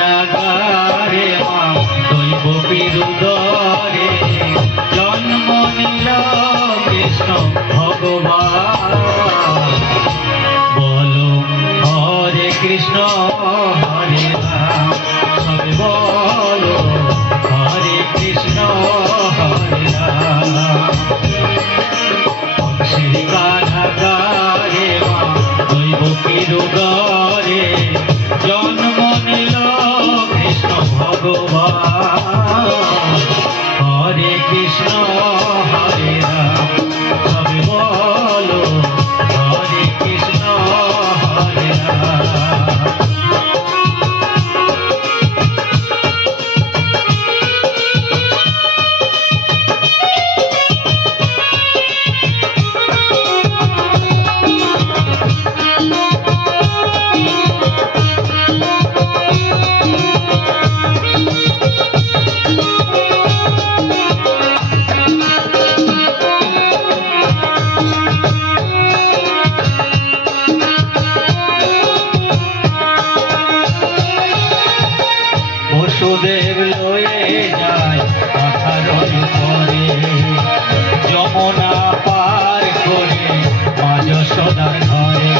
রাজা বসুদেব লয়ে যায় পাহাড়ের পরে। যমুনা পার করে মাঝ সদার ঘরে।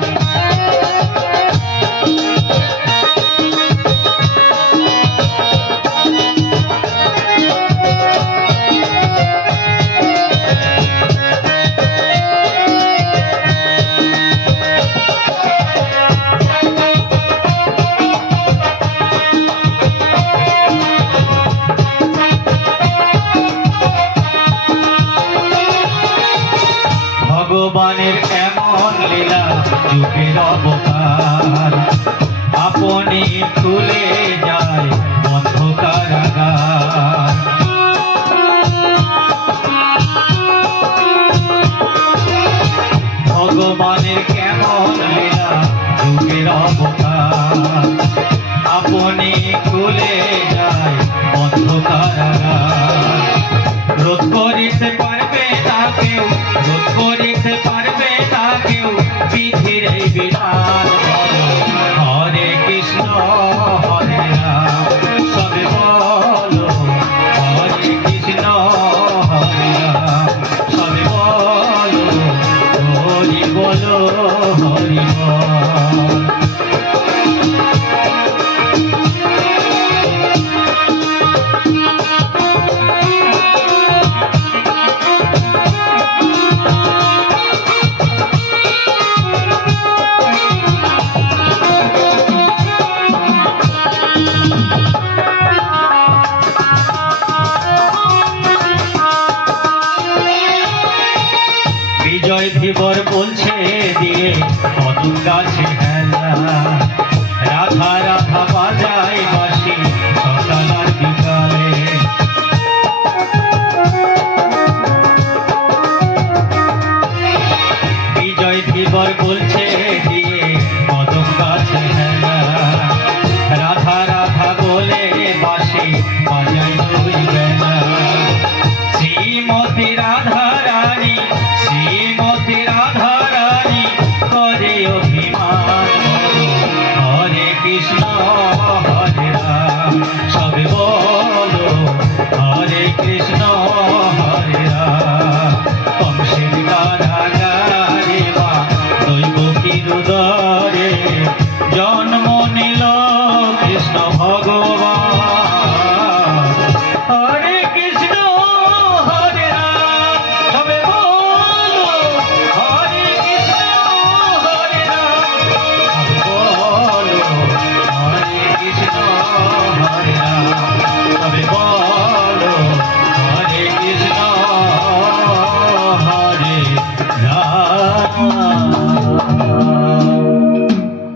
ভগবানের এমন লীলা যুগের অবকার আপনি ভুলে যায় কত গাছে